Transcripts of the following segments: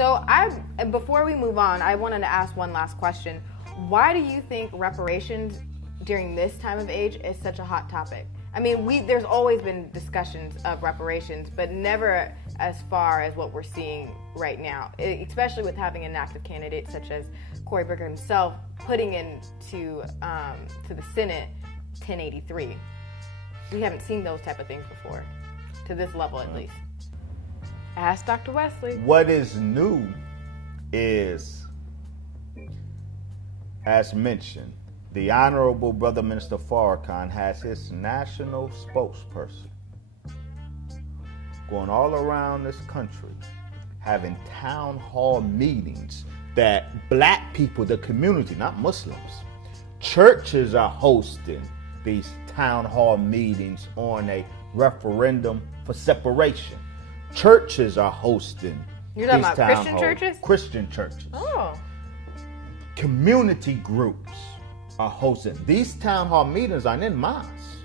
And before we move on, I wanted to ask one last question. Why do you think reparations during this time of age is such a hot topic? I mean, there's always been discussions of reparations, but never as far as what we're seeing right now, especially with having an active candidate such as Cory Booker himself putting into to the Senate 1083. We haven't seen those type of things before, to this level at least. Ask Dr. Wesley. What is new is, as mentioned, the Honorable Brother Minister Farrakhan has his national spokesperson going all around this country having town hall meetings that black people, the community, not Muslims, churches are hosting these town hall meetings on a referendum for separation. Churches are hosting. You're talking about Christian churches? Christian churches. Oh. Community groups are hosting. These town hall meetings aren't in mosques.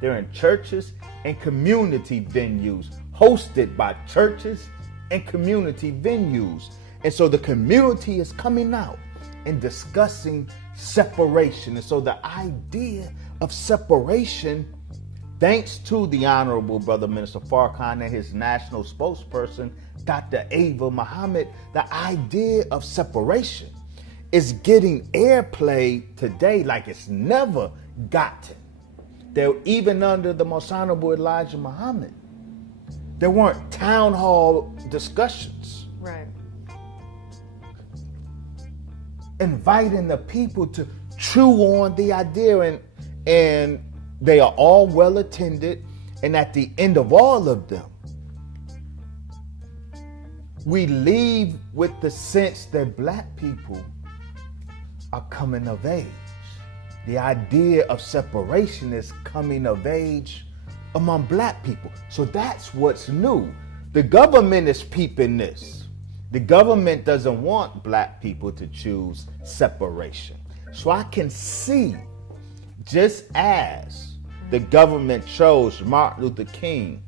They're in churches and community venues, hosted by churches and community venues. And so the community is coming out and discussing separation. And so the idea of separation, thanks to the Honorable Brother Minister Farrakhan and his national spokesperson, Dr. WESLEY Muhammed, the idea of separation is getting airplay today like it's never gotten. There, even under the Most Honorable Elijah Muhammad, there weren't town hall discussions. Right. Inviting the people to chew on the idea, and they are all well attended, and at the end of all of them, we leave with the sense that black people are coming of age. The idea of separation is coming of age among black people. So that's what's new. The government is peeping this. The government doesn't want black people to choose separation. So I can see, just as the government chose Martin Luther King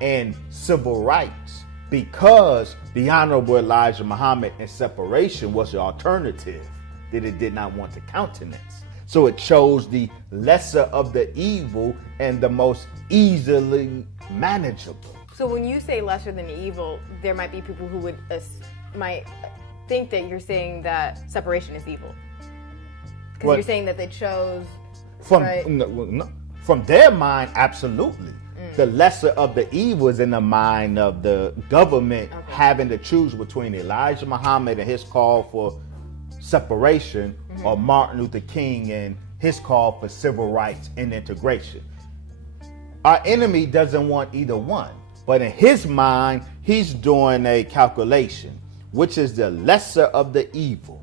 and civil rights because the Honorable Elijah Muhammad and separation was the alternative that it did not want to countenance. So it chose the lesser of the evil and the most easily manageable. So when you say lesser than evil, there might be people who might think that you're saying that separation is evil. Because you're saying that they chose... From their mind, absolutely. The lesser of the evil is in the mind of the government having to choose between Elijah Muhammad and his call for separation or Martin Luther King and his call for civil rights and integration. Our enemy doesn't want either one, but in his mind, he's doing a calculation, which is the lesser of the evil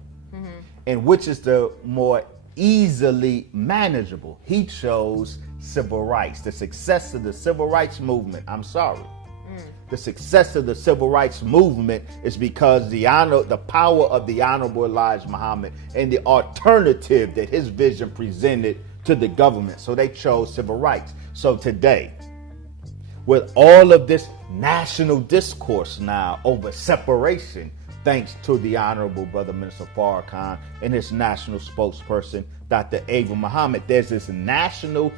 and which is the more easily manageable. He chose civil rights. The success of the civil rights movement, the success of the civil rights movement is because the power of the Honorable Elijah Muhammad and the alternative that his vision presented to the government. So they chose civil rights. So today, with all of this national discourse now over separation, thanks to the Honorable Brother Minister Farrakhan and his national spokesperson, Dr. WESLEY Muhammad, there's this national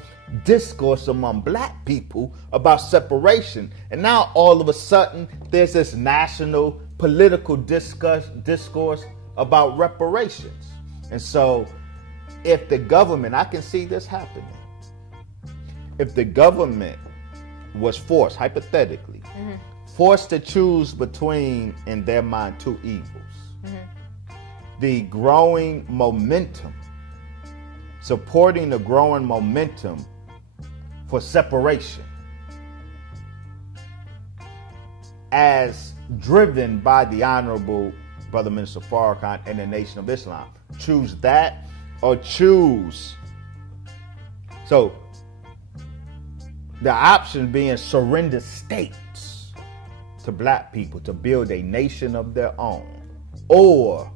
discourse among black people about separation. And now all of a sudden, there's this national political discourse about reparations. And so if the government, I can see this happening, if the government was forced, hypothetically, forced to choose between, in their mind, two evils, the growing momentum, supporting the growing momentum for separation as driven by the Honorable Brother Minister Farrakhan and the Nation of Islam. Choose that or choose. So the option being surrender states to black people to build a nation of their own, or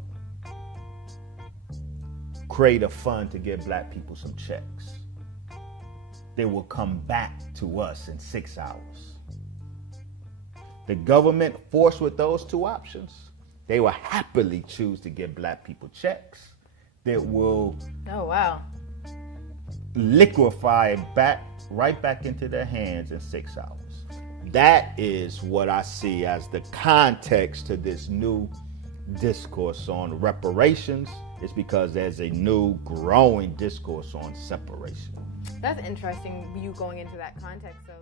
create a fund to give black people some checks. They will come back to us in 6 hours. the government forced with those two options, they will happily choose to give black people checks that will Oh, wow. liquefy it right back into their hands in 6 hours. That is what I see as the context to this new discourse on reparations. It's because there's a new growing discourse on separation. That's interesting, you going into that context. So